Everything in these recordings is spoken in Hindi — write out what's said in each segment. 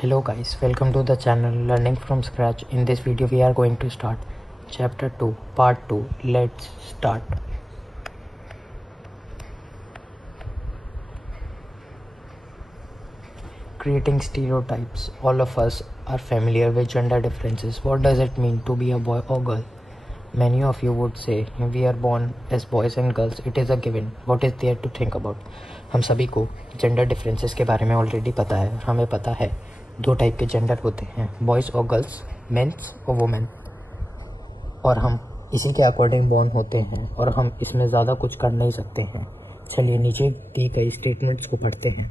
Hello guys, welcome to the channel Learning from Scratch. In this video we are going to start chapter 2 part 2. Let's start. Creating stereotypes. All of us are familiar with gender differences. What does it mean to be a boy or girl? Many of you would say we are born as boys and girls. It is a given. What is there to think about? हम सभी को जेंडर डिफरेंसेस के बारे में ऑलरेडी पता है. हमें पता है दो टाइप के जेंडर होते हैं, बॉयज़ और गर्ल्स, मेंस और वुमेन, और हम इसी के अकॉर्डिंग बॉर्न होते हैं और हम इसमें ज़्यादा कुछ कर नहीं सकते हैं. चलिए नीचे दी गई स्टेटमेंट्स को पढ़ते हैं.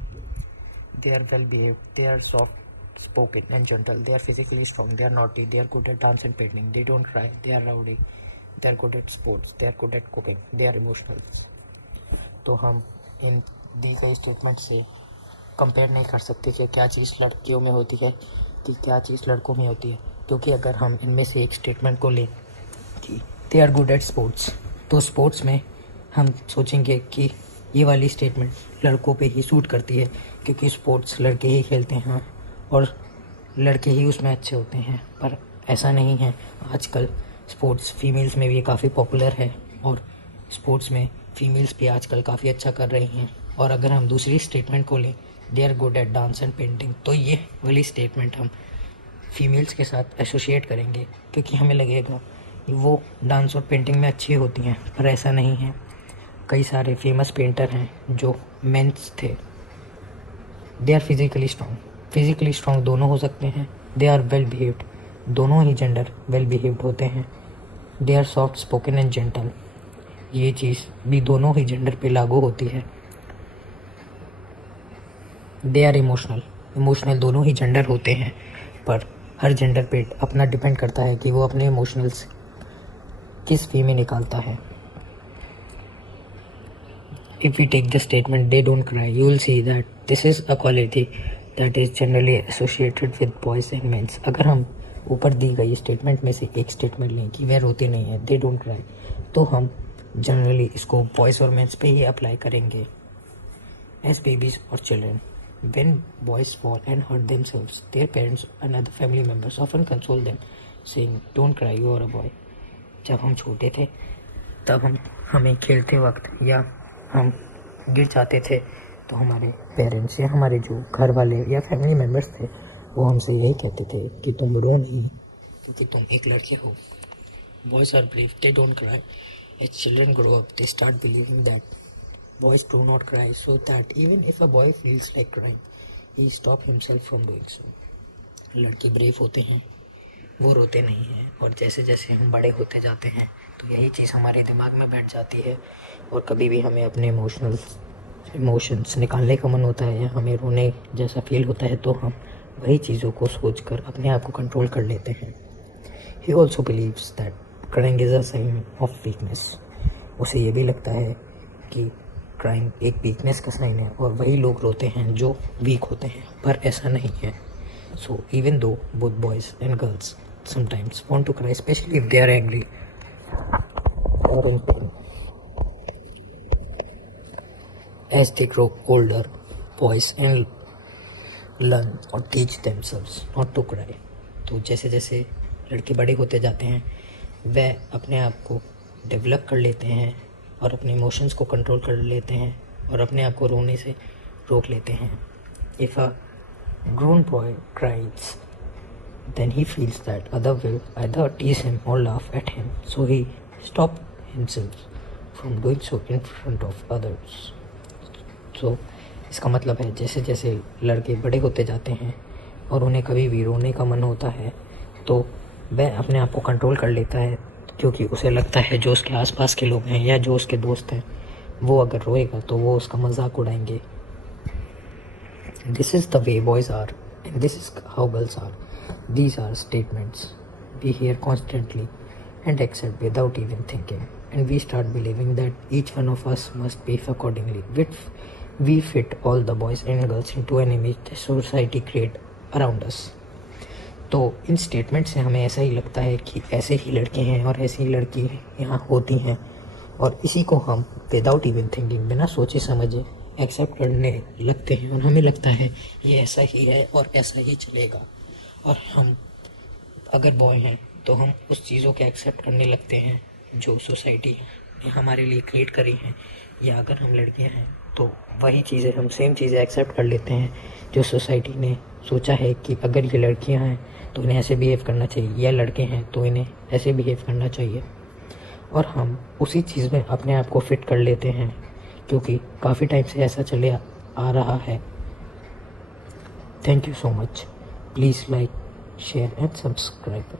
They are well behaved, they are soft spoken and gentle, they are physically strong, they are naughty, they are good at dance and painting, they don't cry, they are rowdy, they are good at sports, they are good at cooking, they are emotional. तो हम इन दी गई स्टेटमेंट से कंपेयर नहीं कर सकते कि क्या चीज़ लड़कियों में होती है कि क्या चीज़ लड़कों में होती है, क्योंकि अगर हम इनमें से एक स्टेटमेंट को लें कि they are good at sports, तो स्पोर्ट्स में हम सोचेंगे कि ये वाली स्टेटमेंट लड़कों पे ही सूट करती है, क्योंकि स्पोर्ट्स लड़के ही खेलते हैं और लड़के ही उसमें अच्छे होते हैं. पर ऐसा नहीं है. आजकल स्पोर्ट्स फीमेल्स में भी काफ़ी पॉपुलर है और स्पोर्ट्स में फीमेल्स भी आजकल काफ़ी अच्छा कर रही हैं. और अगर हम दूसरी स्टेटमेंट को लें, they are good at dance and painting, तो ये वाली स्टेटमेंट हम फीमेल्स के साथ एसोसिएट करेंगे, क्योंकि हमें लगेगा कि वो डांस और पेंटिंग में अच्छी होती हैं. पर ऐसा नहीं है. कई सारे फेमस पेंटर हैं जो मेंस थे. दे आर फिजिकली स्ट्रॉन्ग दोनों हो सकते हैं. दे आर वेल बिहेव्ड, दोनों ही जेंडर वेल बिहेव्ड होते हैं. They are soft spoken and gentle, ये चीज़ भी दोनों ही जेंडर पे लागू होती है. दे आर इमोशनल दोनों ही जेंडर होते हैं, पर हर जेंडर पे अपना डिपेंड करता है कि वो अपने इमोशनल्स किस वे में निकालता है. If we take the statement they don't cry, you will see that this is a quality that is generally associated with boys and men. अगर हम ऊपर दी गई स्टेटमेंट में से एक स्टेटमेंट लें कि वह रोते नहीं हैं, they don't cry, तो हम जनरली इसको बॉयज़ और मेंस पे ही अप्लाई करेंगे. As babies or children, when boys fall and hurt themselves, their parents and other family members often console them, saying, "Don't cry, you are a boy." जब हम छोटे थे तब हमें खेलते वक्त या हम गिर जाते थे तो हमारे पेरेंट्स या हमारे जो घर वाले या फैमिली मेम्बर्स थे वो हमसे यही कहते थे कि तुम रो नहीं, क्योंकि तुम एक लड़के हो. Boys are brave, they don't cry. As children grow up, they start believing that boys do not cry, so that even if a boy feels like crying, he stop himself from doing so. लड़के ब्रेव होते हैं, वो रोते नहीं हैं. और जैसे जैसे हम बड़े होते जाते हैं तो यही चीज़ हमारे दिमाग में बैठ जाती है, और कभी भी हमें अपने इमोशंस निकालने का मन होता है या हमें रोने जैसा फील होता है तो हम वही चीज़ों को सोचकर अपने आप को कंट्रोल कर लेते हैं. He also believes that crying is a sign of weakness. उसे ये भी लगता है कि क्राइंग एक वीकनेस का साइन है और वही लोग रोते हैं जो वीक होते हैं, पर ऐसा नहीं है. So even though both boys and girls sometimes want to cry, especially if they are angry or in pain. As they grow older, boys and learn or teach themselves not to cry. तो जैसे जैसे लड़के बड़े होते जाते हैं वह अपने आप को डेवलप कर लेते हैं और अपने इमोशंस को कंट्रोल कर लेते हैं और अपने आप को रोने से रोक लेते हैं. If a grown boy cries, then he feels that other will either tease him or laugh at him, so he stops himself from doing so in front of others. So इसका मतलब है जैसे जैसे लड़के बड़े होते जाते हैं और उन्हें कभी भी रोने का मन होता है तो वह अपने आप को कंट्रोल कर लेता है, क्योंकि उसे लगता है जो उसके आसपास के लोग हैं या जो उसके दोस्त हैं वो अगर रोएगा तो वो उसका मजाक उड़ाएंगे. This is the way boys are and this is how girls are. These are statements we hear constantly and accept without even thinking, and we start believing that each one of us must behave accordingly. We fit all the boys and girls into an image the society create around us. तो इन स्टेटमेंट से हमें ऐसा ही लगता है कि ऐसे ही लड़के हैं और ऐसी ही लड़की यहाँ होती हैं, और इसी को हम विदाउट इवन थिंकिंग, बिना सोचे समझे एक्सेप्ट करने लगते हैं और हमें लगता है ये ऐसा ही है और ऐसा ही चलेगा। और हम अगर बॉय हैं तो हम उस चीज़ों के एक्सेप्ट करने लगते हैं जो सोसाइटी ने हमारे लिए क्रिएट करी हैं। या अगर हम लड़कियां हैं तो वही चीज़ें हम सेम चीज़ें एक्सेप्ट कर लेते हैं जो सोसाइटी ने सोचा है कि अगर ये लड़कियां हैं तो इन्हें ऐसे बिहेव करना चाहिए, या लड़के हैं तो इन्हें ऐसे बिहेव करना चाहिए। और हम उसी चीज़ में अपने आप को फिट कर लेते हैं, क्योंकि काफ़ी टाइम से ऐसा चले आ रहा है। Thank you so much. Please like, share and subscribe.